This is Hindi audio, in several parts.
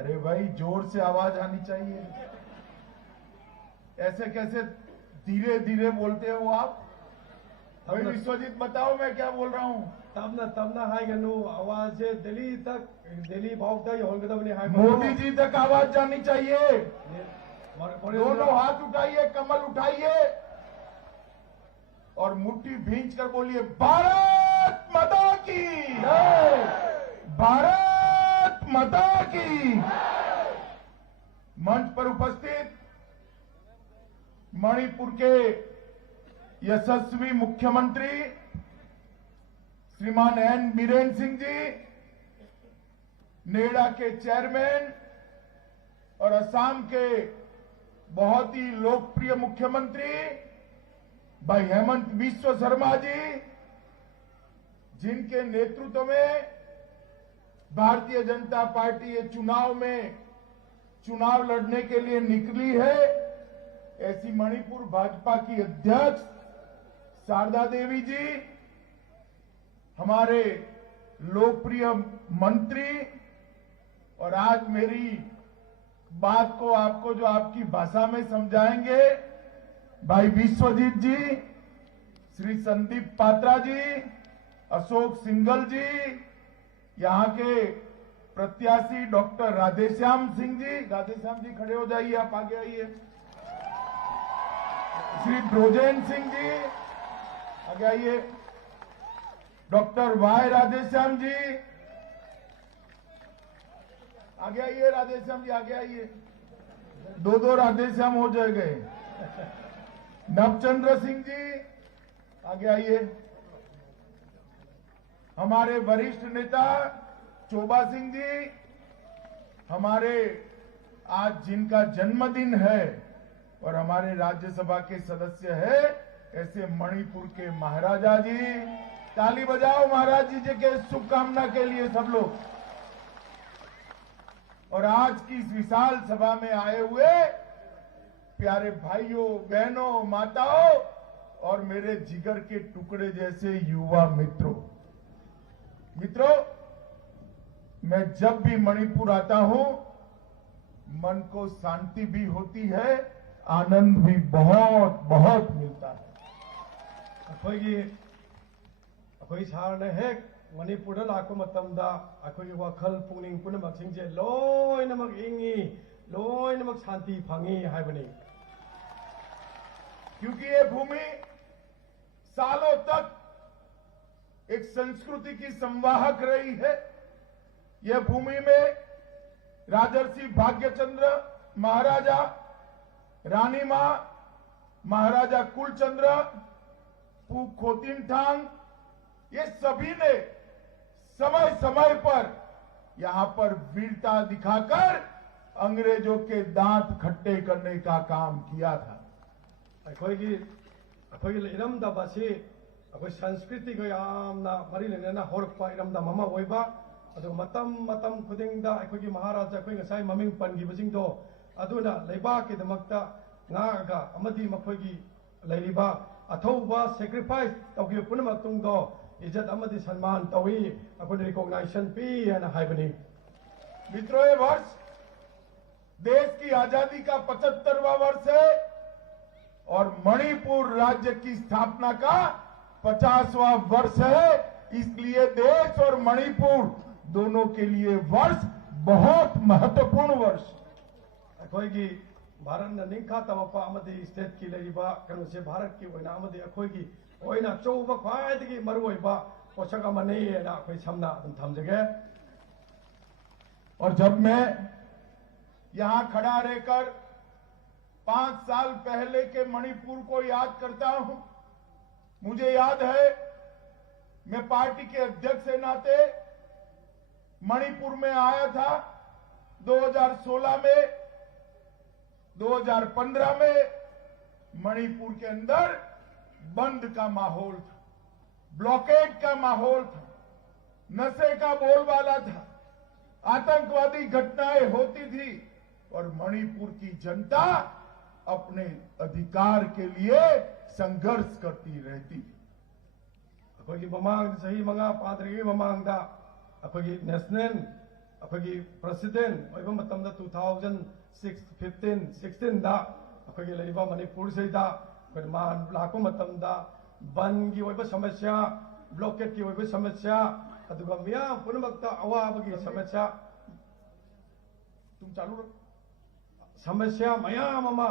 अरे भाई जोर से आवाज आनी चाहिए। ऐसे कैसे धीरे धीरे बोलते हो आप? भाई विश्वजीत बताओ मैं क्या बोल रहा हूँ। तमना हाय गनु आवाज से दिल्ली तक दिल्ली भाव तक होंगे हाय मोदी जी तक आवाज जानी चाहिए। दोनों हाथ उठाइए, कमल उठाइए और मुट्ठी भींच कर बोलिए भारत माता की जय, भारत माता की। मंच पर उपस्थित मणिपुर के यशस्वी मुख्यमंत्री श्रीमान एन बीरेन सिंह जी, नेडा के चेयरमैन और असम के बहुत ही लोकप्रिय मुख्यमंत्री भाई हेमंत बिस्वा शर्मा जी, जिनके नेतृत्व में भारतीय जनता पार्टी ये चुनाव लड़ने के लिए निकली है, ऐसी मणिपुर भाजपा की अध्यक्ष शारदा देवी जी, हमारे लोकप्रिय मंत्री, और आज मेरी बात को आपको जो आपकी भाषा में समझाएंगे भाई विश्वजीत जी, श्री संदीप पात्रा जी, अशोक सिंघल जी, यहां के प्रत्याशी डॉक्टर राधेश्याम सिंह जी, राधेश्याम जी खड़े हो जाइए, आप आगे आइए, श्री ब्रोजेन सिंह जी आगे आइए, डॉक्टर वाई राधेश्याम जी आगे आइए, राधेश्याम जी आगे आइए, दो राधेश्याम हो जाएंगे, नवचंद्र सिंह जी आगे आइए, हमारे वरिष्ठ नेता चोबा सिंह जी, हमारे आज जिनका जन्मदिन है और हमारे राज्यसभा के सदस्य है, ऐसे मणिपुर के महाराजा जी, ताली बजाओ महाराज जी के शुभकामना के लिए सब लोग। और आज की इस विशाल सभा में आए हुए प्यारे भाइयों, बहनों, माताओं और मेरे जिगर के टुकड़े जैसे युवा मित्रों, मैं जब भी मणिपुर आता हूं मन को शांति भी होती है, आनंद भी बहुत बहुत मिलता है। अखोई सारने हेक मणिपुर लाको मतमदा अखोई वखल पुनिंग पुनमक सिंजे लोइनमक इंगी लोइनमक शांति फंगी हाइबनी। क्योंकि ये भूमि सालों तक एक संस्कृति की संवाहक रही है। यह भूमि में राजर्षि भाग्यचंद्र महाराजा, रानी मां, महाराजा कुलचंद्र, पू खोतिनठांग, ये सभी ने समय समय पर यहां पर वीरता दिखाकर अंग्रेजों के दांत खट्टे करने का काम किया था। संस्कृति को यामना मरी लेना होरपा इरमदा ममा ओइबा अदो मतम मतम खुदिंगदा अखोगी महाराजा अखोई गसाई ममिंग पनगिबसिंगदो अदुना लेबाके दमक्ता नागा अमदी मखोगी लेरिबा अथौबा सैक्रिफाइस तौगी पुनमक्तुंगदो इज्जत अमदी सम्मान तौई अखोई रिकॉग्निशन पी एना हाइबनी। मित्रों, ये वर्ष देश की आजादी का 75वां वर्ष है और मणिपुर राज्य की स्थापना का 50वां वर्ष है। इसलिए देश और मणिपुर दोनों के लिए वर्ष बहुत महत्वपूर्ण वर्ष। अखोई भारत ने निखा तमपा अमदी स्टेट की लेरिबा कनोसे भारत की ओइना अमदी अखोई ओइना चौबा ख्वाइदगी मरुओइबा पोषक अमने ना अखोई समना अदुम थमजगे। और जब मैं यहां खड़ा रहकर 5 साल पहले के मणिपुर को याद करता हूं, मुझे याद है मैं पार्टी के अध्यक्ष के नाते मणिपुर में आया था 2016 में, 2015 में मणिपुर के अंदर बंद का माहौल था, ब्लॉकेड का माहौल था, नशे का बोलबाला था, आतंकवादी घटनाएं होती थी और मणिपुर की जनता अपने अधिकार के लिए संघर्ष करती रहती थी। अखोई ममांग सही मंगा पाद्री ममांगदा अखोई नेशनल अखोगी प्रेसिडेंट ओइबा मतमदा 2015-16 दा अखोगी लेरिबा मणिपुर सेदा अखोई मान लाको मतमदा बन की ओइबा समस्या ब्लॉकेट की ओइबा समस्या अदुगा मिया पुनमक्ता अवाबगी समस्या तुम चालू रखो समस्या मयाम अमा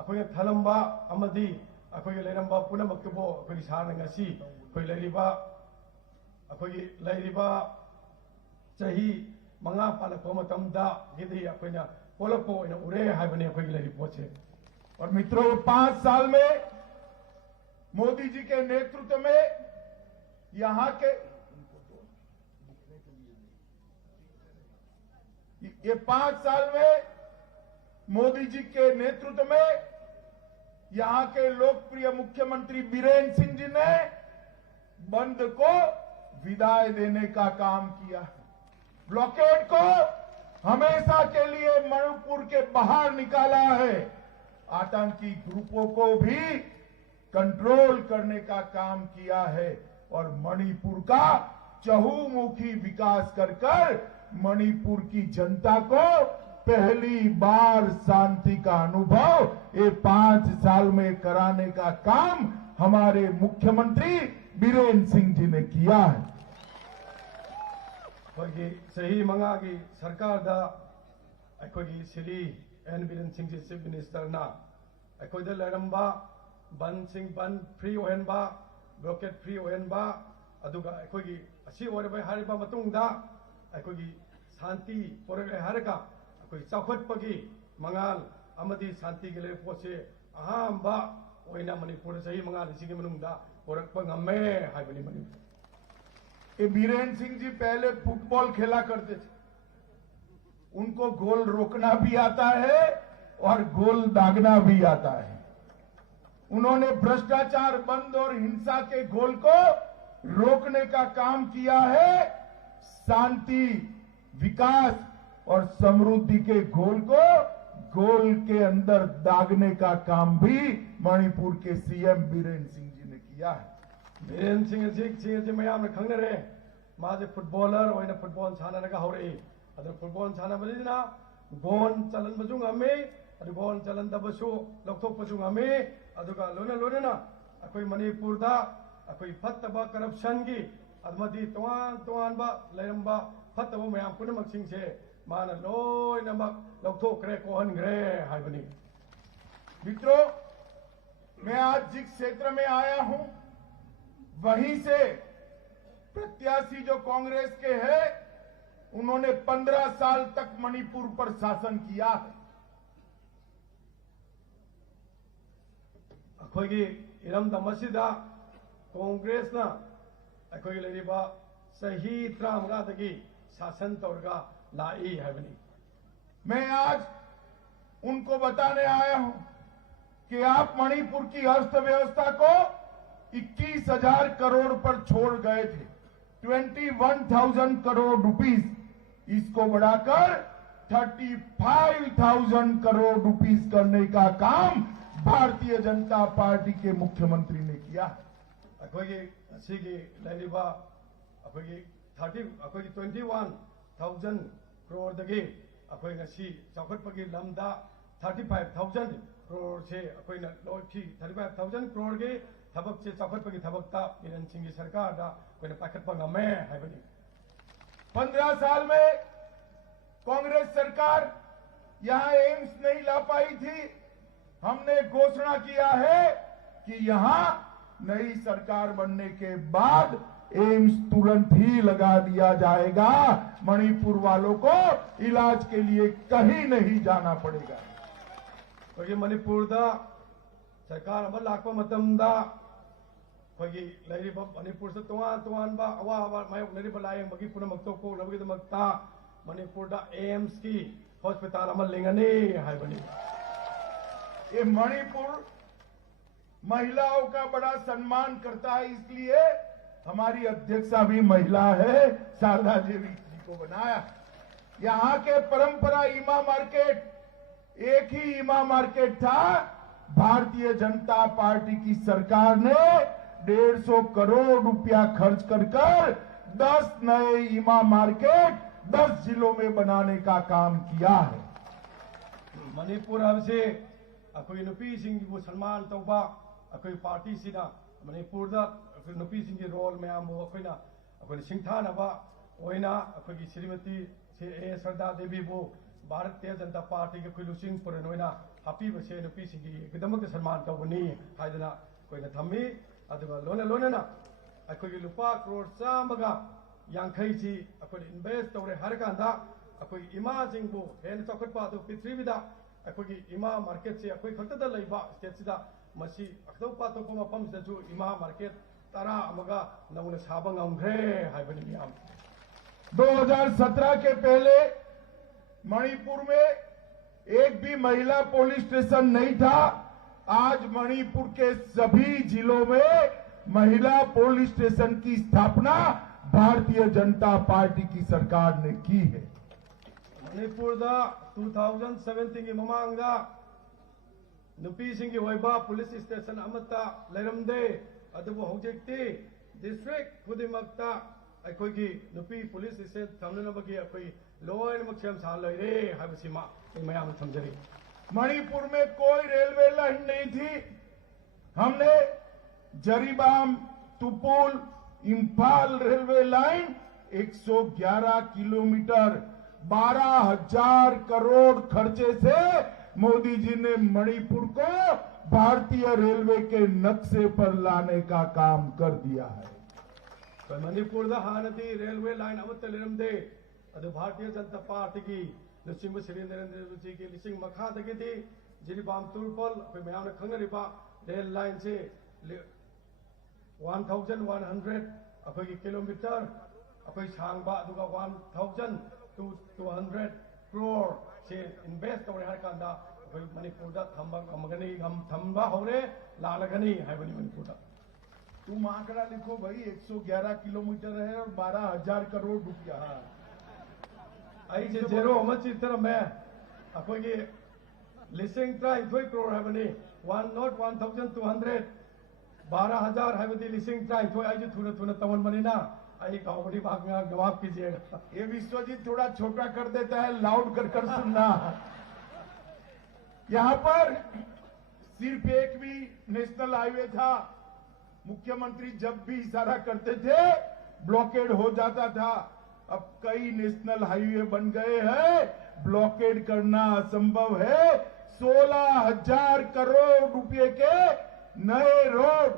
अखोई थलंबा अमदी अखोई लेरंबा पुनमक्तबो अखोई सारना ngasi अखोई लेरिबा अखोई लेरिबा चाही मंगा पालको मतमदा गिदी अखोइना पोलपो ओइना उरे हाइबने अखोई लेरि पोचे। और मित्रों 5 साल में मोदी जी के नेतृत्व में यहाँ के ये 5 साल में मोदी जी के नेतृत्व में यहाँ के लोकप्रिय मुख्यमंत्री बीरेन सिंह जी ने बंद को विदाई देने का काम किया। ब्लॉकेड को हमेशा के लिए मणिपुर के बाहर निकाला है। आतंकी ग्रुपों को भी कंट्रोल करने का काम किया है और मणिपुर का चहुमुखी विकास कर मणिपुर की जनता को पहली बार शांति का अनुभव ये 5 साल में कराने का काम हमारे मुख्यमंत्री बीरेन सिंह जी ने किया है। सही मंगा की सरकार दा अखोगी सिली N Biren Singh ji chief minister ना अखोइदा लेरंबा बन सिंह बन फ्री ओहेनबा ब्लॉकेट फ्री ओहेनबा अदुगा अखोगी असी ओरबे हारिबा मतुंगदा अखोगी शांति पोरगे हारका अखोई चाखोटपगी मंगाल अमदी शांति के लिए पोसे अहांबा ओइना मणिपुर सही मंगाल इसिगे मनुंगदा पोरकपा ngame हाइबनी मणिपुर। ये बीरेन सिंह जी पहले फुटबॉल खेला करते थे, उनको गोल रोकना भी आता है और गोल दागना भी आता है। उन्होंने भ्रष्टाचार बंद और हिंसा के गोल को रोकने का काम किया है। शांति विकास और समृद्धि के गोल को गोल के अंदर दागने का काम भी मणिपुर के सीएम बीरेन सिंह जी ने किया है। बीरेन सिंह जी मयाम ने खंगनरे माजे फुटबॉलर ओइना फुटबॉल साननगा हौरे अदर फुटबॉल सानबदिना गोन चलन बजु ngame अदु गोन चलन दबसु लौथोक बजु ngame अदुगा लोना लोना अखोई मणिपुर दा अखोई फत्तबा करप्शन की अदमदी तोवान तोवान बा लेरंबा फत्तबा मयाम पुनमक सिंह से माना लोइनमक लौथोकरे कोहनग्रे हाइबनी। मित्रों, मैं आज जिस क्षेत्र में आया हूं वहीं से प्रत्याशी जो कांग्रेस के हैं उन्होंने 15 साल तक मणिपुर पर शासन किया है। अखोगी इरमदा मसीदा कांग्रेस ना अखोगी लेरिबा सही 35 शासन तौरगा लाई हाइबनी। मैं आज उनको बताने आया हूं कि आप मणिपुर की अर्थव्यवस्था को 21,000 करोड़ पर छोड़ गए थे, 21,000 करोड़ रुपीस, इसको बढ़ाकर 35,000 करोड़ रुपीस करने का काम भारतीय जनता पार्टी के मुख्यमंत्री ने किया। अखोगी असीगी लेरिबा अखोगी 21,000 करोड़ दगे अखोई ngasi चाखोटपगी लमदा 35,000 करोड़ से अखोई न लोथी 35,000 करोड़ के थबक से चाखोटपगी थबकता बीरेन सिंह की सरकार दा कोई पाखटपा ngame हाइबनी। 15 साल में कांग्रेस सरकार यहां एम्स नहीं ला पाई थी। हमने घोषणा किया है कि यहां नई सरकार बनने के बाद एम्स तुरंत ही लगा दिया जाएगा। मणिपुर वालों को इलाज के लिए कहीं नहीं जाना पड़ेगा। कोई मणिपुर दा सरकार अमल लाखो मतमदा कोई लेरिबा मणिपुर से तोवान बा अवा मायक लेरिबा लायंग बगी पुनमक्तो को लबगी दमक्ता मणिपुर दा एम्स की हॉस्पिटल अमल लेंगने हाइबनी। ये मणिपुर महिलाओं का बड़ा सम्मान करता है, इसलिए हमारी अध्यक्षा भी महिला है, शारदा देवी जी को बनाया। यहाँ के परंपरा ईमा मार्केट, एक ही ईमा मार्केट था। भारतीय जनता पार्टी की सरकार ने 150 करोड़ रुपया खर्च कर 10 नए ईमा मार्केट 10 जिलों में बनाने का काम किया है। मणिपुर हबसे अखोई नुपी सिंह सन्मान तौबा अखोई पार्टी सिना मणिपुर दा नुपी सिंह की रोल मैम बो अखोइना अखोई सिंथानबा ओइना अखोई श्रीमती ए सरदा देवी बो भारतीय जनता पार्टी के अखोई लुसिंग पुरन ओइना हापी बसे नुपी सिंह की एकदमक सन्मान तौबनी हाइदना कोइना थम्मी अदुगा लोना लोना अखोई लुपा करोड़ चामगा यांखई सी अखोई इन्वेस्ट तौरे हर कांदा अखोई इमा सिंह बो हेन चौखटपा अदु पृथ्वीदा अखोई इमा मार्केट से अखोई खतदा लैबा स्टेट सिदा मसी अखदौपा तो मफम सिदसु इमा मार्केट तरा अमगा नौना साबा ngamkhre हाइबनि मियाम 2017 के पहले मणिपुर में एक भी महिला पुलिस स्टेशन नहीं था। आज मणिपुर के सभी जिलों में महिला पुलिस स्टेशन की स्थापना भारतीय जनता पार्टी की सरकार ने की है। मणिपुर दा 2017 की ममांगदा नुपी सिंह की ओइबा पुलिस स्टेशन अमता लेरमदे अदुबो हौजेक्ति डिस्ट्रिक्ट खुदिमक्ता अखोई नुपी पुलिस स्टेशन थमनबगी अखोई लोयनमक सेम सा लैरे हाबसिमा मयाम थमजरी। मणिपुर में कोई रेलवे लाइन नहीं थी। हमने Jiribam Tupul Imphal railway line 111 kilometre 12,000 crore खर्चे से मोदी जी ने मणिपुर को भारतीय रेलवे के नक्शे पर लाने का काम कर दिया है। तो मणिपुर दा हानदी रेलवे लाइन अमत लेरमदे अदु भारतीय जनता पार्टी की लुसिंग श्री नरेंद्र जी की लिसिंग मखा दगी जिरीबाम तुरपल अखोई मयाम खंगरिबा रेल लाइन से 1100 अखोई किलोमीटर अखोई सांगबा अदुगा 1,200 करोड़ से इन्वेस्ट तौरे हर कांदा अखोई मणिपुर दा थम्बा हौरे लालगनी हाइबनि मणिपुर दा। तुम आंकड़ा लिखो भाई 111 किलोमीटर है और 12,000 करोड़ रुपया। आई जे जेरो मची तरह मैं अखोई की लिसिंग 23 करोड़ हाइबनि 1,200 12,000 हाइबनि लिसिंग 23 आई जे थुना तवन मनीना आई गावड़ी भाग में जवाब कीजिएगा। ये विश्वजीत थोड़ा छोटा कर देता है, लाउड कर सुनना। यहाँ पर सिर्फ एक भी नेशनल हाईवे था। मुख्यमंत्री जब भी इशारा करते थे ब्लॉकेड हो जाता था। अब कई नेशनल हाईवे बन गए हैं, ब्लॉकेड करना असंभव है। 16,000 करोड़ रुपए के नए रोड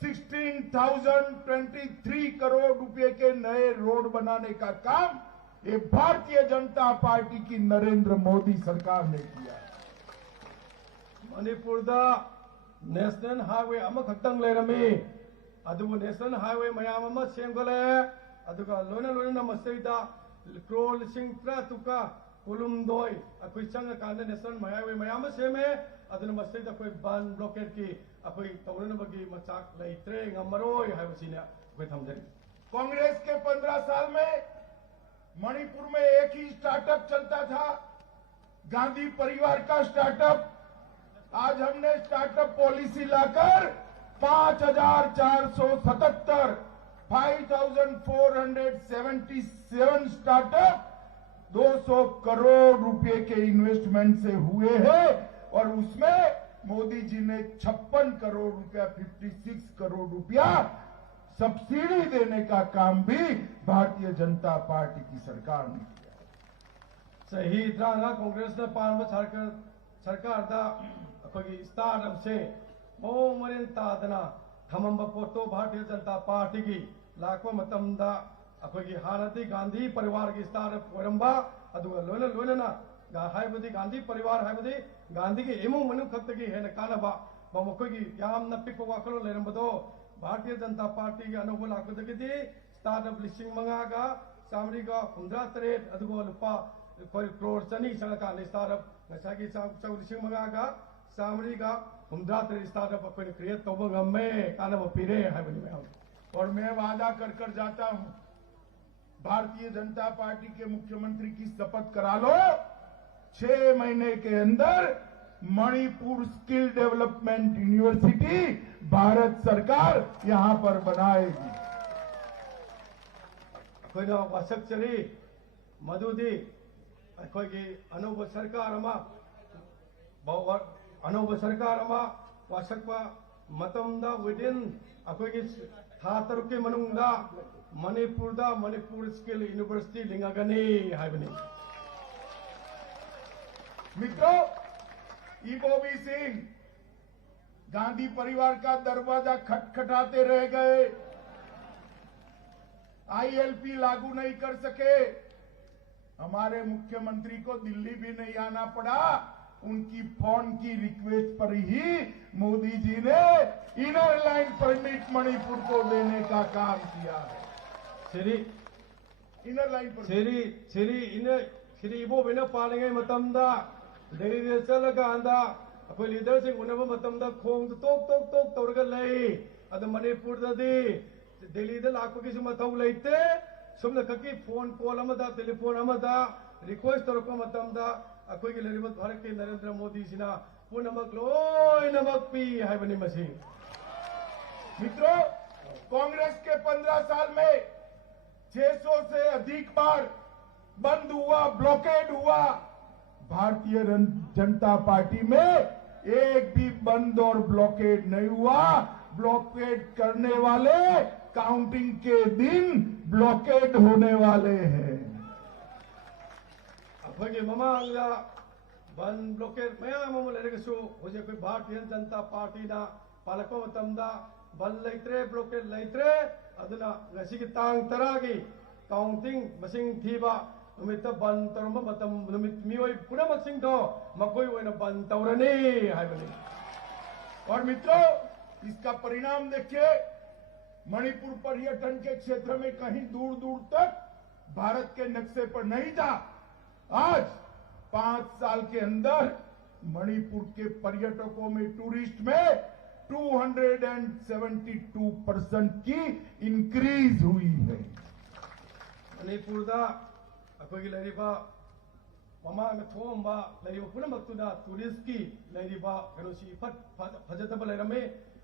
16,023 करोड़ रुपए के नए रोड बनाने का काम ये भारतीय जनता पार्टी की नरेंद्र मोदी सरकार ने किया। मणिपुर दा नेशनल हाईवे अमखक्तंग लेरमी अदुगु नेशनल हाईवे मयाम अमा सेमगले अदुगा लोना मसैदा करोड़ लिसिंग 3 कुलुमदोय अखोई चंग कांदा नेशनल हाईवे मयाम सेमे अदुन मसैदा कोई बन ब्लॉकेड की अखोई तौरनबगी मचाक लेत्रे ngamaroy हाइबसिने अखोई थमजरी। कांग्रेस के 15 साल में मणिपुर में एक ही स्टार्टअप चलता था, गांधी परिवार का स्टार्टअप। आज हमने स्टार्टअप पॉलिसी लाकर 5,477 5,477 स्टार्टअप 200 करोड़ रुपए के इन्वेस्टमेंट से हुए हैं और उसमें मोदी जी ने 56 करोड़ रुपया 56 करोड़ रुपया सब्सिडी देने का काम भी भारतीय जनता पार्टी की सरकार ने किया। सही इतना कांग्रेस ने पार्म सरकार दा अखोई स्टार्टअप से मौंग मरिन तादना थमंबा पोतो भारतीय जनता पार्टी की लाखों मतमदा अखोई हानती गांधी परिवार की स्टार्टअप ओरंबा अदुगा लोना हाइबदी गांधी परिवार हाइबदी गांधी की इमुंग मनुंग खत्तगी हेन कानबा ममकोगी यामना पिक वाखलो लेरंबदो भारतीय जनता पार्टी की अनोबो लाखोदगी स्टार्टअप लिसिंग मंगागा सामरीगा 53 अदुगो लुपा कोई करोड़ चनी संगका स्टार्टअप नसागी चौ लिसिंग मंगागा सामरीगा 53 स्टार्टअप अखोई क्रिएट तौबो ngame कानबो पिरे हाइबनी में। और मैं वादा कर जाता हूं, भारतीय जनता पार्टी के मुख्यमंत्री की शपथ करा लो, 6 महीने के अंदर Manipur skill development university Bharat सरकार यहां पर बनाएगी। अखोई वासक चरी मधुदी अखोगी अनौब सरकार अनौब सरकार वासक्पा मतमदा विदिन अखोगी था तरुक के मनुंगदा मणिपुर स्किल यूनिवर्सिटी लिंगागनी हाइबनी मित्रों, ईबोबी सिंह गांधी परिवार का दरवाजा खटखटाते रह गए, आईएलपी लागू नहीं कर सके। हमारे मुख्यमंत्री को दिल्ली भी नहीं आना पड़ा, उनकी फोन की रिक्वेस्ट पर ही मोदी जी ने इनर लाइन परमिट मणिपुर को देने का काम किया है। Shri inner line permit Shri इबो बिना पालेंगे मतमदा दिल्ली चलगांदा अखोई लीडर से उन्नब मतमदा खोंग तोक तौरगा लई अद मणिपुर ददी दिल्ली दा लाखपगी मथौ लेते सुमना ककी फोन कॉल अमदा टेलीफोन अमदा रिक्वेस्ट तौरको मतमदा अखोई लरिबत भारत के नरेंद्र मोदी सिना पुनमक लोइनमक पी हाइबनी मसी। मित्रों, कांग्रेस के 15 साल में 600 से अधिक बार बंद हुआ, ब्लॉकेड हुआ। भारतीय जनता पार्टी में एक भी बंद और ब्लॉकेड नहीं हुआ। ब्लॉकेड करने वाले काउंटिंग के दिन ब्लॉकेड होने वाले हैं। अखोगी ममांगा बंद ब्लॉकेड मयाम अमु लेरगसु होजे कोई भारतीय जनता पार्टी ना पालको मतमदा बंद लेत्रे ब्लॉकेड लेत्रे अदुना ngasi ki tang taragi counting मसिंग थीबा नुमित बंद तौरम मतम नुमित मियोय पुनमक सिंह दो मकोई ओइना बंद तौरनी हाइबनी। और मित्रों, इसका परिणाम देखिए, मणिपुर पर्यटन के क्षेत्र में कहीं दूर दूर तक भारत के नक्शे पर नहीं था। आज 5 साल के अंदर मणिपुर के पर्यटकों में, टूरिस्ट में 272% की इंक्रीज हुई है। मणिपुर दा अखोगी लरिबा ममा में थोंबा लरिबा पुनमक्तुना टूरिस्ट की लरिबा कनोसी फजतब लेरमे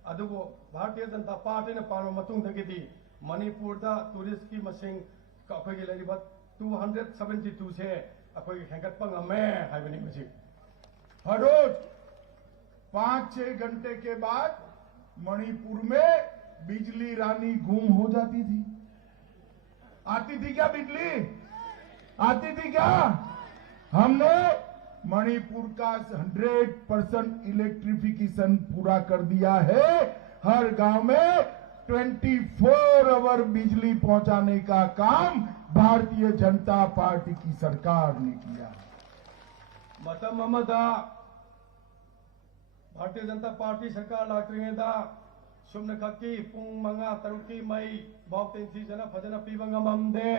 अदुगो भारतीय जनता पार्टी ने पानो मतुंगदगिदी मणिपुर दा टूरिस्ट की मसिंग अखोगी लरिबा 272 से अखोगी हेंगतपा ngame हाइबनी मसी। हर रोज 5-6 घंटे के बाद मणिपुर में बिजली रानी गुम हो जाती थी। आती थी क्या बिजली? आती थी क्या? हमने मणिपुर का 100% इलेक्ट्रिफिकेशन पूरा कर दिया है। हर गांव में 24 आवर बिजली पहुंचाने का काम भारतीय जनता पार्टी की सरकार ने किया। मतम अमदा भारतीय जनता पार्टी सरकार लाक्रिंगेदा सुमन खकी पुंग मंगा तरुकी मई बाउतें थी जना फजना पीबंगमदे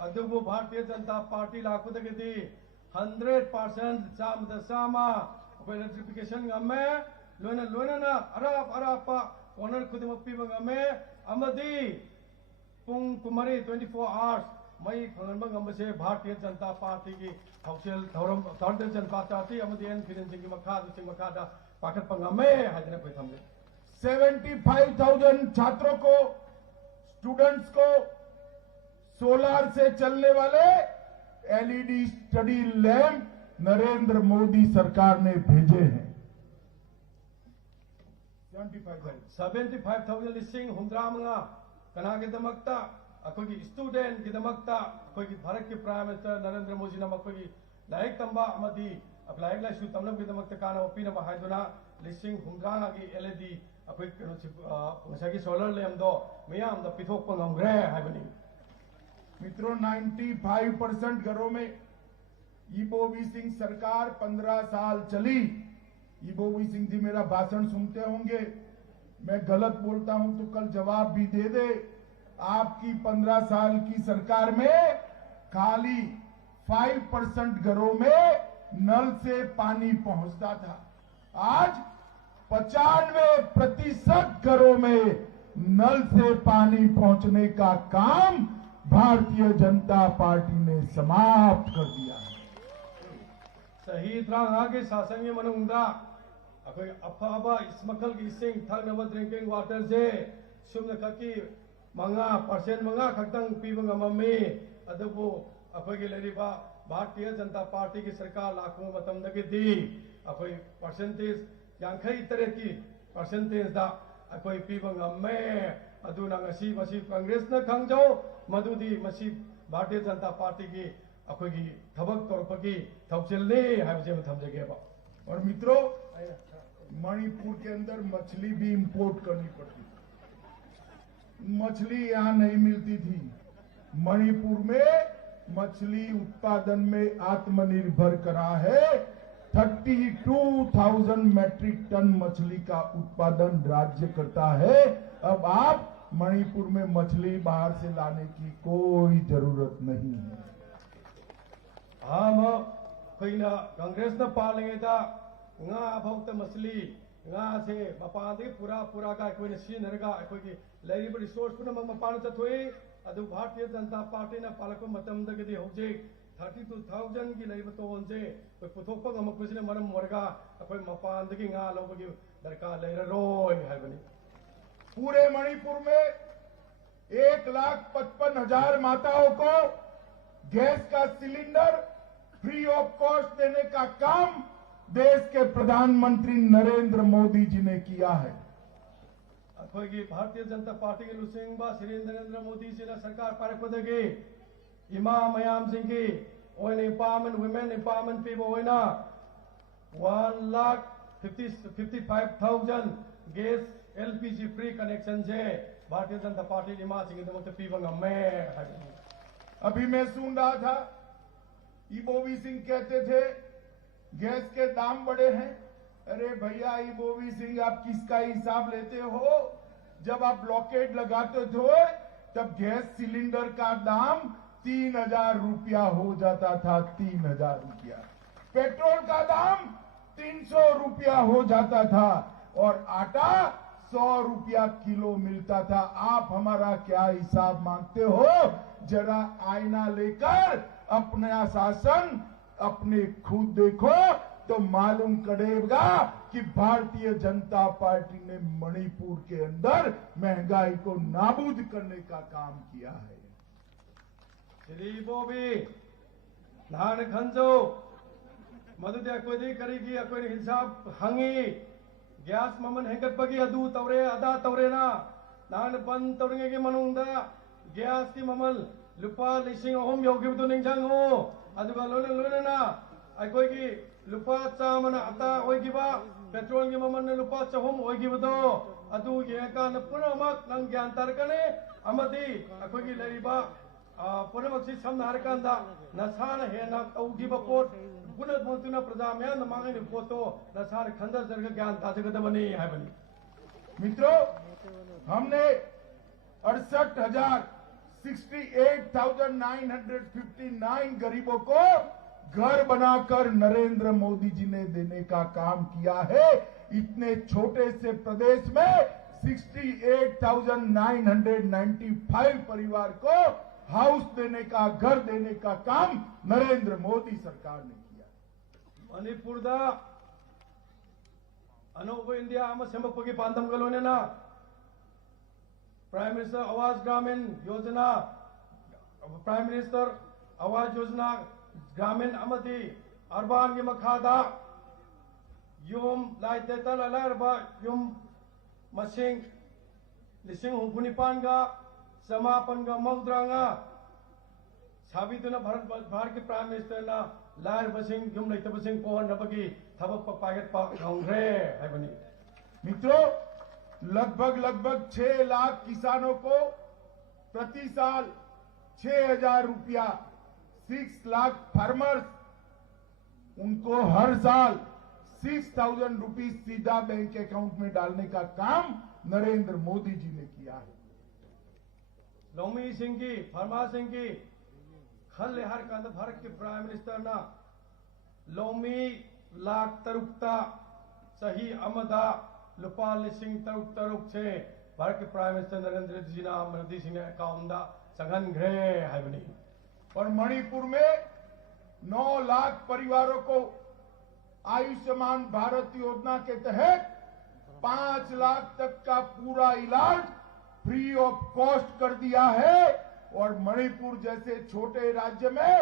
अदुबु भारतीय जनता पार्टी लाकुदगदी 100% चामा इलेक्ट्रिफिकेशन गमे लोना अराप ऑनर खुदम पीबंगमे अमदी पुंग कुमारी 24 आवर्स मई फंगनबंगमसे भारतीय जनता पार्टी की हौसल थौरम भारतीय जनता पार्टी अमदी एन फिरेंसिंग की मखा सिंह मखादा पाखत पंगमे हाजने कोई थमले 75,000 छात्रों को, स्टूडेंट्स को सोलार से चलने वाले LED study lamp Narendra Modi सरकार ने भेजे हैं। 75,000 लिसिंग हुंद्रामंगा कना के दमकता अखोगी स्टूडेंट की दमकता अखोगी भारत के प्राइम मिनिस्टर नरेंद्र मोदी ने अखोगी लाइक तंबा अमदी लाइक लाइसु तमलब की दमकता काना ओपीना बहाइदुना लिसिंग हुंद्रांगा की एलईडी अखोई की सोलर लैंप दो मियाम द पिथोक पंगमग्रे हाइबनी। मित्रों, 95% घरों में ईबोबी सिंह सरकार 15 साल चली। ईबोबी सिंह जी मेरा भाषण सुनते होंगे, मैं गलत बोलता हूं तो कल जवाब भी दे दे। आपकी 15 साल की सरकार में खाली 5% घरों में नल से पानी पहुंचता था। आज 95% घरों में नल से पानी पहुंचने का काम भारतीय जनता पार्टी ने समाप्त कर दिया है। सही तरह के शासन में मनुंगदा अखोई अफाबा स्मकल की सिंह थगनब ड्रिंकिंग वाटर से सुमन खकी 5% खतंग पीब ngममे अदबो अखोई लेरिबा भारतीय जनता पार्टी की सरकार लाखों मतमदगी अखोई परसेंटेज यांखई तरह की परसेंटेज दा अखोई पीबा ngame aduna ngasi masi Congress न खंगजो मधुदी मसी भारतीय जनता पार्टी की अखोई की थबक तौरपकी थौचलने हाइबजे में थमजगेबा। और मित्रों, मणिपुर के अंदर मछली भी इंपोर्ट करनी पड़ती थी। मछली यहाँ नहीं मिलती थी। मणिपुर में मछली उत्पादन में आत्मनिर्भर करा है। 32,000 मैट्रिक टन मछली का उत्पादन राज्य करता है। अब आप मणिपुर में मछली बाहर से लाने की कोई जरूरत नहीं है। हम कोईना कांग्रेस न पालेंगे ता nga phauta masli nga se mapande pura ka koi si naraga koi ki lairi resource puna mapana chathoi adu bharatiya janata party na palako matam da gedi hoje 32,000 ki lairi to onje koi puthokpa ngam kusine maram morga koi mapande ki nga lobagi darkar laira roi hai bani। पूरे मणिपुर में 1,55,000 माताओं को गैस का सिलेंडर फ्री ऑफ कॉस्ट देने का काम देश के प्रधानमंत्री नरेंद्र मोदी जी ने किया है। अखोई भारतीय जनता पार्टी के लुसिंग श्री नरेंद्र मोदी जी ने सरकार पारपदगी इमा मयाम सिंह की ओइन एम्पावरमेंट वुमेन एम्पावरमेंट पे ओइना 1,55,000 गैस एलपीजी फ्री कनेक्शन से भारतीय जनता पार्टी इमा सिंह के पीबा में। अभी मैं सुन रहा था इबोवी सिंह कहते थे गैस के दाम बढ़े हैं। अरे भैया इबोवी सिंह, आप किसका हिसाब लेते हो? जब आप ब्लॉकेड लगाते थे तब गैस सिलेंडर का दाम 3,000 रुपया हो जाता था। 3,000 रुपया। पेट्रोल का दाम 300 रुपया हो जाता था और आटा 100 रुपया किलो मिलता था। आप हमारा क्या हिसाब मांगते हो? जरा आईना लेकर अपना शासन अपने खुद देखो तो मालूम पड़ेगा कि भारतीय जनता पार्टी ने मणिपुर के अंदर महंगाई को नाबूद करने का काम किया है। श्री बोबी नान खंजो मधुदे कोई करेगी कोई हिसाब हंगी गैस ममन हेंगत बगी अदू तवरे अदा तवरे ना नान बंद तवरेंगे की मनुंदा गैस की ममल लुपा लिसिंग अहम योगी तो निंजंगो अदुगा लोने लोने ना अकोई की लुपा चामन अता होइगिबा पेट्रोल की ममन लुपा चहुम होइगिबदो अदु ये का न पुनमक नंग ज्ञान तरकने अमदी अकोई की लेरिबा पुनमक से समनारकांदा नसान हेना तौगिबा पोट पुनः मोतुना प्रजा में न मांगे पोतो नसान खंदा जरग ज्ञान ताजगदबनी है बनी। मित्रों, हमने 68,959 गरीबों को घर बनाकर नरेंद्र मोदी जी ने देने का काम किया है। इतने छोटे से प्रदेश में 68,995 परिवार को हाउस देने का, घर देने का काम नरेंद्र मोदी सरकार ने किया। मणिपुर दा अनोखो इंडिया आम सेमपगी पांदम गलोने ना प्राइम मिनिस्टर आवास ग्रामीण योजना, प्राइम मिनिस्टर आवास योजना ग्रामीण अमदी अर्बान की मखादा युम लाइटेता लालारबा युम मसिंग लिसिंग हुफुनिपानगा समापनगा मौद्रांगा साबितुना भारत के प्राइम मिनिस्टर ना लायर बसिंग युम लाइटे बसिंग पोहन नबगी थबक पागत पा कांग्रे है बनी। मित्रों, लगभग 6 लाख किसानों को प्रति साल 6,000 रुपया, 6 लाख फार्मर्स उनको हर साल 6,000 रुपीज सीधा बैंक अकाउंट में डालने का काम नरेंद्र मोदी जी ने किया है। लोमी सिंह की फरमा सिंह की खल हर का भारत के प्राइम मिनिस्टर ना लोमी लाख तरुकता सही अमदा लुपा लिसिंग तरुक से भारत के प्राइम मिनिस्टर नरेंद्र जी ना मोदी सिंह ने अकाउंट सघन घे है बनी। और मणिपुर में 9 लाख परिवारों को आयुष्मान भारत योजना के तहत 5 लाख तक का पूरा इलाज फ्री ऑफ कॉस्ट कर दिया है। और मणिपुर जैसे छोटे राज्य में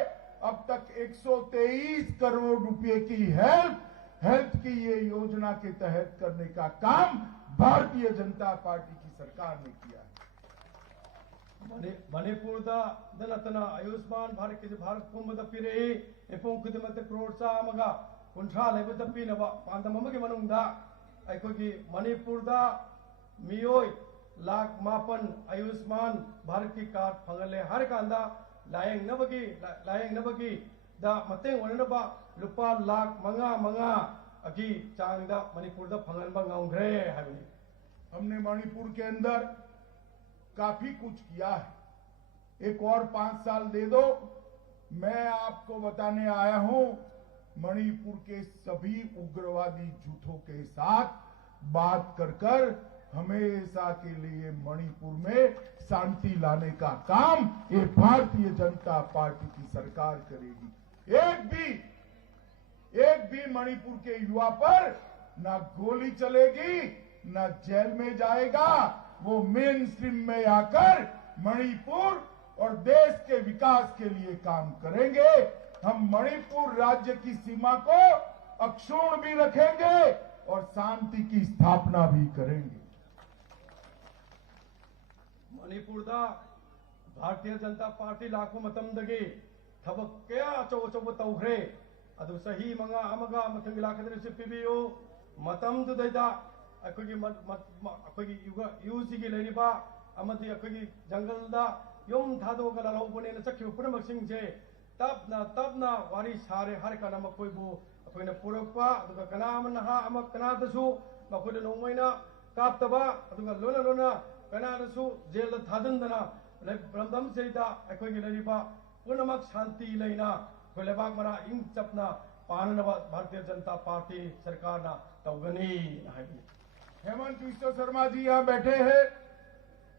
अब तक 123 करोड़ रुपए की हेल्थ की ये योजना के तहत करने का काम भारतीय जनता पार्टी की सरकार ने किया है। मणिपुर नतना आयुष्मान भारत के भारत पुंबद पीरे एपों खुदमत करोड़ चामगा कुंठा लेबद पीनब पांदम अमगी मनुंगदा अखोगी मणिपुर मियोय लाख मापन आयुष्मान भारत की कार्ड फंगले हर कांदा लायंगनबगी मतेंग ओननबा लुपा लाख मंगा अगी चांगदा मणिपुर फंगनबा ngongre हाबनी। हमने मणिपुर के अंदर काफी कुछ किया है, एक और 5 साल दे दो। मैं आपको बताने आया हूं, मणिपुर के सभी उग्रवादी झूठों के साथ बात कर हमेशा के लिए मणिपुर में शांति लाने का काम ये भारतीय जनता पार्टी की सरकार करेगी। एक भी मणिपुर के युवा पर ना गोली चलेगी, ना जेल में जाएगा। वो मेन स्ट्रीम में आकर मणिपुर और देश के विकास के लिए काम करेंगे। हम मणिपुर राज्य की सीमा को अक्षुण्ण भी रखेंगे और शांति की स्थापना भी करेंगे। मणिपुर भारतीय जनता पार्टी लाखों मतमदगी थबक क्या अचौब तौरे अदु सही मंगा अमगा मथंग लाखदरसे पिबियो मतमदुदैदा अखोगी यूसी की लेरिबा अमदी अखोगी जंगलदा योम थादोगला लौबनेना चखिबो पुनमसिंगजे तबना वारी सारे हर काना मखोइबो अखोइना पुरकपा अदुगा कनामनहा अमक कनादसु मखोइना नोंमैना काप्तबा अदुगा लोना कनादसु जेल थाजनदना ब्रह्मदम सेदा अखोगी लेरिबा पुनमक शांति लेना लेबाक मरा इंग चपना पाननबा भारतीय जनता पार्टी सरकार ना तौगनी हाइबी। हेमंत विश्व शर्मा जी यहाँ बैठे हैं,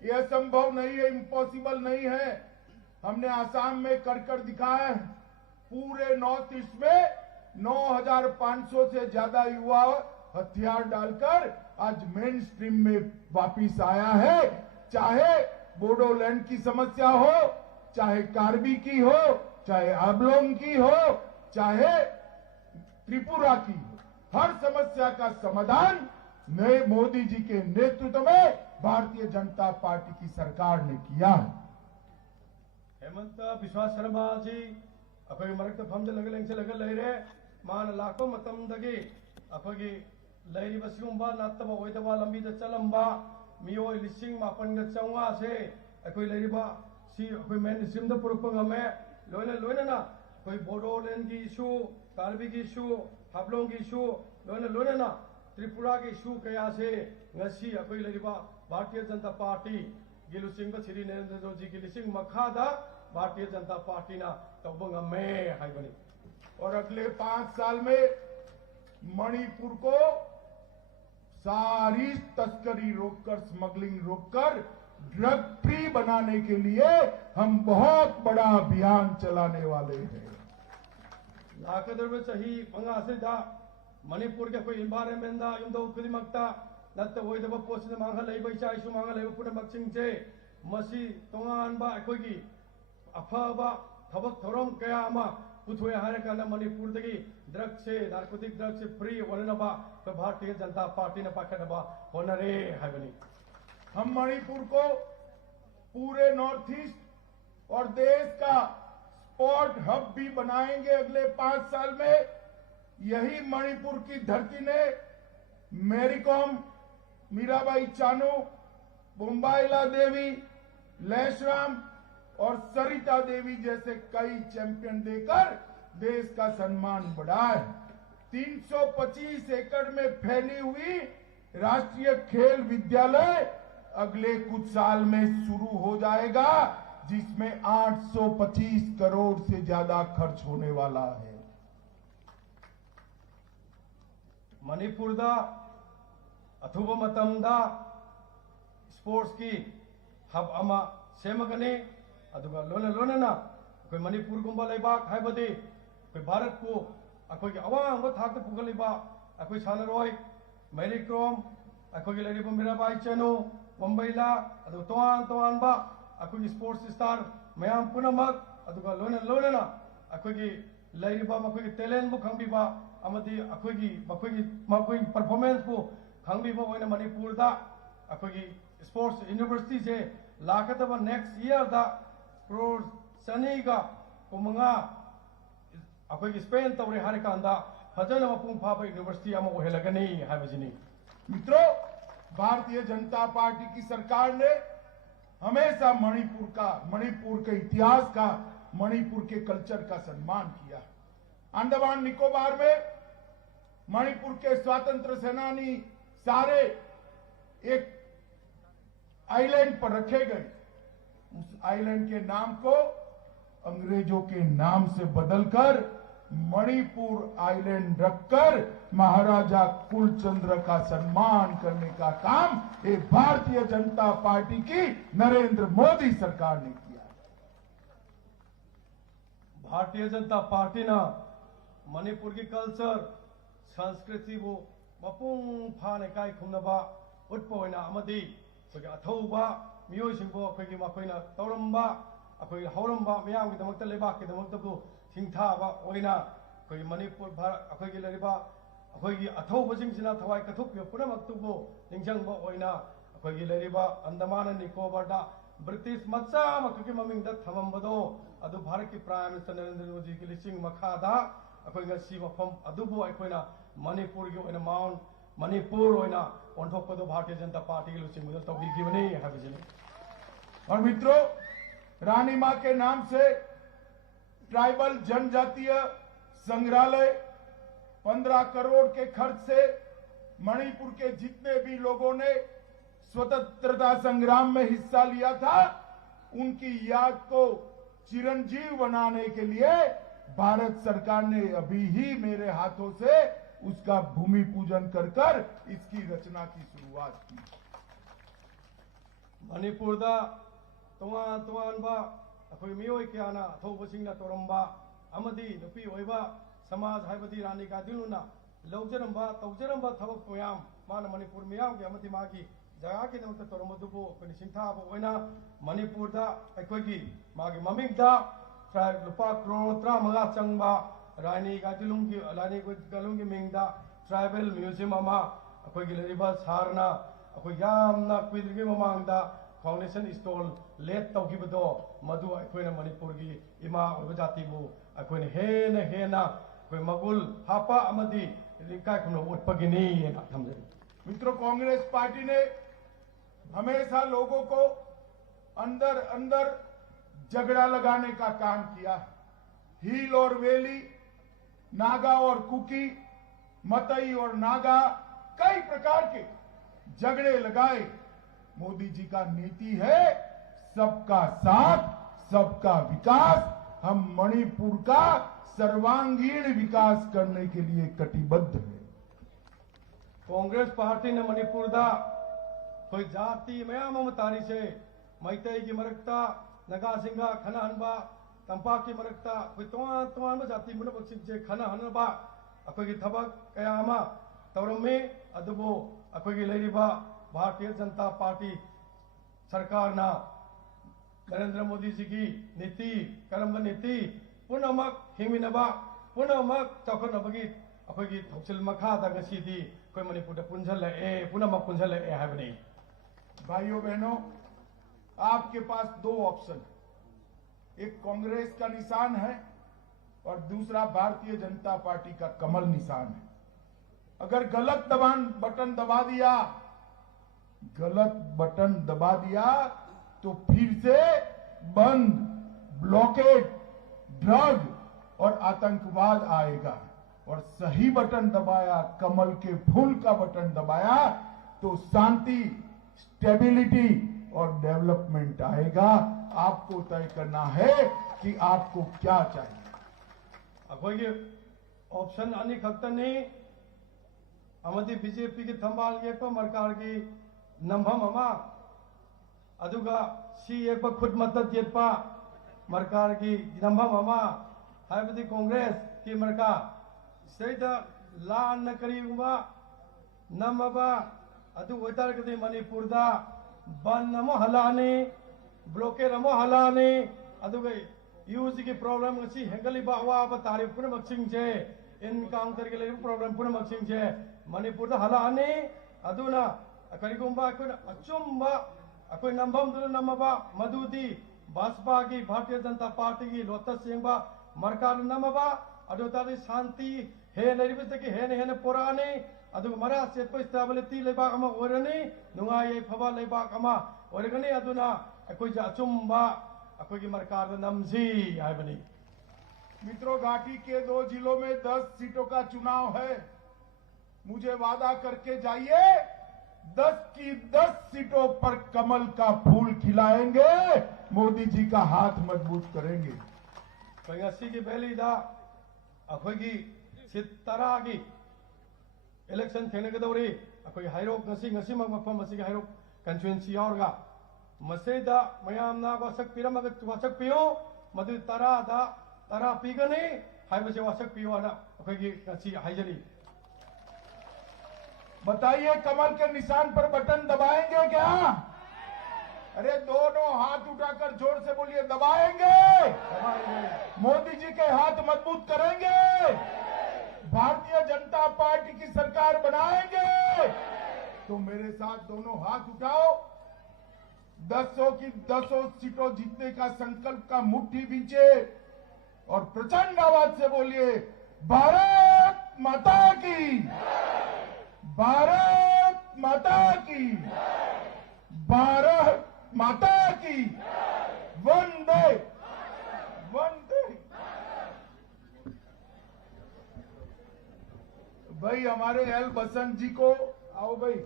यह संभव नहीं है, इम्पॉसिबल नहीं है। हमने आसाम में कर दिखाया है। पूरे नॉर्थ ईस्ट में 9,500 से ज्यादा युवा हथियार डालकर आज मेन स्ट्रीम में वापिस आया है। चाहे बोडोलैंड की समस्या हो, चाहे कार्बी की हो, चाहे आबलोंग की हो, चाहे त्रिपुरा की हो, हर समस्या का समाधान नए मोदी जी के नेतृत्व में भारतीय जनता पार्टी की सरकार ने किया है। हेमंत विश्वास शर्मा जी अखोई मरक फमद लगलेंग से लगल लेरे मान लाखो मतमदगी अखोगी लेरिबा सिगुंबा नातबा ओइदबा लंबी द चलंबा मियोय लिसिंग मापन ग चौंगा से अखोई लेरिबा सी अखोई मेन सिम द पुरप ngame लोइना ना कोई बोडोलैंड की इशू, कार्बी की इशू, हाबलोंग की इशू, लोइना ना त्रिपुरा के इशू कया से ngasi अखोई लेरिबा भारतीय जनता पार्टी गिलुसिंग ब श्री नरेंद्र मोदी की लिसिंग मखादा भारतीय जनता पार्टी ना तौबंग में हाइबनी। और अगले 5 साल में मणिपुर को सारी तस्करी रोककर, स्मगलिंग रोककर ड्रग फ्री बनाने के लिए हम बहुत बड़ा अभियान चलाने वाले हैं। लाखदर में सही मंगा से दा मणिपुर के कोई इन्वायरमेंट दा युम दो खुदिमक्ता नत्त ओइदब पोसिन मांगा लेबा इचा इशू मांगा लेबा पुन मक्सिंग से मसी तोंगानबा अखोगी अफाबा थबक थोरम कया अमा पुथोय हारे काना मणिपुर दगी ड्रग से नार्कोटिक ड्रग से फ्री वननबा तो भारतीय जनता पार्टी ने पाखनबा होनरे हाइबनी। हम मणिपुर को पूरे नॉर्थ ईस्ट और देश का स्पोर्ट हब भी बनाएंगे अगले 5 साल में। यही मणिपुर की धरती ने मैरी कॉम, मीराबाई चानू, बोम्बाइला देवी, लैशराम और सरिता देवी जैसे कई चैंपियन देकर देश का सम्मान बढ़ाया है। 325 एकड़ में फैली हुई राष्ट्रीय खेल विद्यालय अगले कुछ साल में शुरू हो जाएगा, जिसमें 825 करोड़ से ज्यादा खर्च होने वाला है। मणिपुर दा अथुब मतमदा स्पोर्ट्स की हब अमा सेमगने अदुगा लोना कोई मणिपुर गुंबा लेबाक हाइबदे कोई भारत को अखोगी अवांग थाक पुगलिबा अखोई सानरोय मैरी कॉम अखोगी लेरिबा मीराबाई चानू, बोम्बाइला अदु तोआन बा अखोगी स्पोर्ट्स स्टार मयाम पुनमक अदुगा लोना लोना अखोगी लैरिबा मखोगी टैलेंट बु खंगबिबा अमदी अखोगी परफॉर्मेंस बु खंगबिबा ओइना मणिपुर दा अखोगी स्पोर्ट्स यूनिवर्सिटी से लाखतबा नेक्स्ट ईयर दा क्रोर सनीगा कुमंगा अखोगी स्पेन तौरे हारे कांदा फजन मपुंग फाबा यूनिवर्सिटी अमा ओहेलगनी हाबजिनी। मित्रों, भारतीय जनता पार्टी की सरकार ने हमेशा मणिपुर के इतिहास का, मणिपुर के कल्चर का सम्मान किया। अंडमान निकोबार में मणिपुर के स्वतंत्र सेनानी सारे एक आइलैंड पर रखे गए। उस आइलैंड के नाम को अंग्रेजों के नाम से बदलकर मणिपुर आइलैंड रखकर महाराजा कुलचंद्र का सम्मान करने का काम एक भारतीय जनता पार्टी की नरेंद्र मोदी सरकार ने किया। भारतीय जनता पार्टी ना मणिपुर की कल्चर संस्कृति वो मपुंग फाने काय खुमनबा उत्पोइना अमदी अखोगी अथौबा मियोइसिंबो अखोगी मखोइना तौरंबा अखोगी हौरंबा मयाम की दमकता लेबाक की दमकतबु सिंथाबा ओइना अखोगी मणिपुर अखोगी लरिबा अखोगी अथौबसिंगसिना थवाई कथुक पुनमक्तुबु निंजंबा ओइना अखोगी लरिबा अंडमान निकोबार दा ब्रिटिश मच्चा मखोगी ममिंगदा थमंबदो अदु भारत की प्राइम मिनिस्टर नरेंद्र मोदी की लिसिंग मखादा अखोगी ngasi मफम अदुबु अखोइना मणिपुर की ओइना माउंट मणिपुर ओइना ओंथोकपदो भारतीय जनता पार्टी की लिसिंग मुदल तौबीगिबनी हाबिजिनी। और मित्रों, रानी मां के नाम से ट्राइबल जनजातीय संग्रहालय 15 करोड़ के खर्च से मणिपुर के जितने भी लोगों ने स्वतंत्रता संग्राम में हिस्सा लिया था उनकी याद को चिरंजीव बनाने के लिए भारत सरकार ने अभी ही मेरे हाथों से उसका भूमि पूजन कर इसकी रचना की शुरुआत की। मणिपुर दा तोंगान तोंगान बा अखोई मियोय क्याना अथौबसिंगना तोरंबा अमदी नुपी ओइबा समाज हाइबदी रानी गादिलुना लौजरंबा तौजरंबा थबक मयाम माना मणिपुर मियाम के अमदी मागी जगह के नमक तोरंबदुबो अखोई सिंथाबो ओइना मणिपुर दा अखोई मागी ममिंगदा ट्राइब लुपा करोड़ 35 चंगबा रानी गादिलुंगी मिंगदा ट्राइबल म्यूजियम अमा अखोई लरिबा सारना अखोई यामना कुइद्रिगी ममांगदा फाउंडेशन स्टॉल लेट तौगिबदो मधु अखोइना मणिपुर की इमा ओइबा जातिबु अखोइना हेना अखोई मगुल हापा अमदी लिंकाय खुनो उत्पगिनी ना थमजरी। मित्रों, कांग्रेस पार्टी ने हमेशा लोगों को अंदर अंदर झगड़ा लगाने का काम किया। हील और वेली, नागा और कुकी, मतई और नागा, कई प्रकार के झगड़े लगाए। मोदी जी का नीति है सबका साथ सबका विकास। हम मणिपुर का सर्वांगीण विकास करने के लिए कटिबद्ध है। कांग्रेस पार्टी ने मणिपुर दा कोई जाति मयाम तारी से मैतई की मरकता नगा सिंगा खना हनबा तंपा की मरकता कोई तोआन जाति मुनबक्सिंग से खना हनबा अखोगी थबक कयामा तौरमे अदुबो अखोगी लैरिबा भारतीय जनता पार्टी सरकार ना नरेंद्र मोदी जी की नीति करम नीति पुनमक हिमिनबा पुनमक चौखनबगी अखोगी थौसिल मखादा गसीदी कोई मणिपुर पुंझलए पुनमक पुंझलए हाबनी। भाइयों बहनों, आपके पास दो ऑप्शन, एक कांग्रेस का निशान है और दूसरा भारतीय जनता पार्टी का कमल निशान है। अगर गलत बटन दबा दिया तो फिर से बंद, ब्लॉकेड, ड्रग और आतंकवाद आएगा। और सही बटन दबाया, कमल के फूल का बटन दबाया तो शांति, स्टेबिलिटी और डेवलपमेंट आएगा। आपको तय करना है कि आपको क्या चाहिए। अखोई ऑप्शन अनी खक्तनी अमदी बीजेपी की थंबाल येप मरकार की नंभम अमा अदुगा सी येप खुद मदद येपा मरकार की नंभम अमा हाइबदी कांग्रेस की मरका सेदा लान करीबा नमबा अदु ओइतार कदे मणिपुर दा बन नम हलाने ब्लॉकेट अमा हलाने अदुगे यूजी की प्रॉब्लम ngasi हेंगलिबा अवाब तारीफ पुनमक्सिंगजे इनकाउंटर के लिए प्रॉब्लम पुनमक्सिंगजे मणिपुर दा हलाने अदुना करिगुंबा अखोय अचुम्बा अखोय नंबम दुन नमबा मधुदी भाजपा की भारतीय जनता पार्टी की लोटस सेंबा मरकार नमबा अदु तादि शांति हे लेरिबसकी हे पोराने अदु मरा सेटप स्टेबिलिटी लेबा अमा ओरनी नुंगाये फबा लेबा अमा ओरगनी अदुना अखोय अचुम्बा अखोय की मरकार नमजी आइबनी। मित्रों, घाटी के 2 जिलों में 10 सीटों का चुनाव है। मुझे वादा करके जाइए, 10 की 10 सीटों पर कमल का फूल खिलाएंगे, मोदी जी का हाथ मजबूत करेंगे। ngasi की पहली दा अखोय की सितरा की इलेक्शन थेने के दौरी अखोय हाइरोक ngasi मफम मसी हाइरोक कंस्टिट्यूएंसी औरगा मसेदा मयामना वासक पिरमग वासक पियो मदु तरा दा तरा पीगने हाइबसे वासक पियो ना अखोय की ngasi हाइजरी। बताइए, कमल के निशान पर बटन दबाएंगे क्या? अरे दोनों हाथ उठाकर जोर से बोलिए, दबाएंगे। मोदी जी के हाथ मजबूत करेंगे, भारतीय जनता पार्टी की सरकार बनाएंगे। तो मेरे साथ दोनों हाथ उठाओ, 10 की 10 सीटों जीतने का संकल्प का मुट्ठी बींचे और प्रचंड आवाज से बोलिए, भारत माता की, भारत माता की, भारत माता की, वंदे वंदे। भाई हमारे एल बसंत जी को आओ भाई,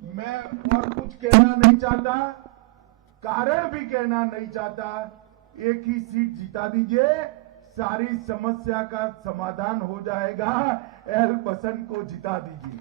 मैं और कुछ कहना नहीं चाहता, कारण भी कहना नहीं चाहता, एक ही सीट जिता दीजिए, सारी समस्या का समाधान हो जाएगा। एल बसंत को जिता दीजिए।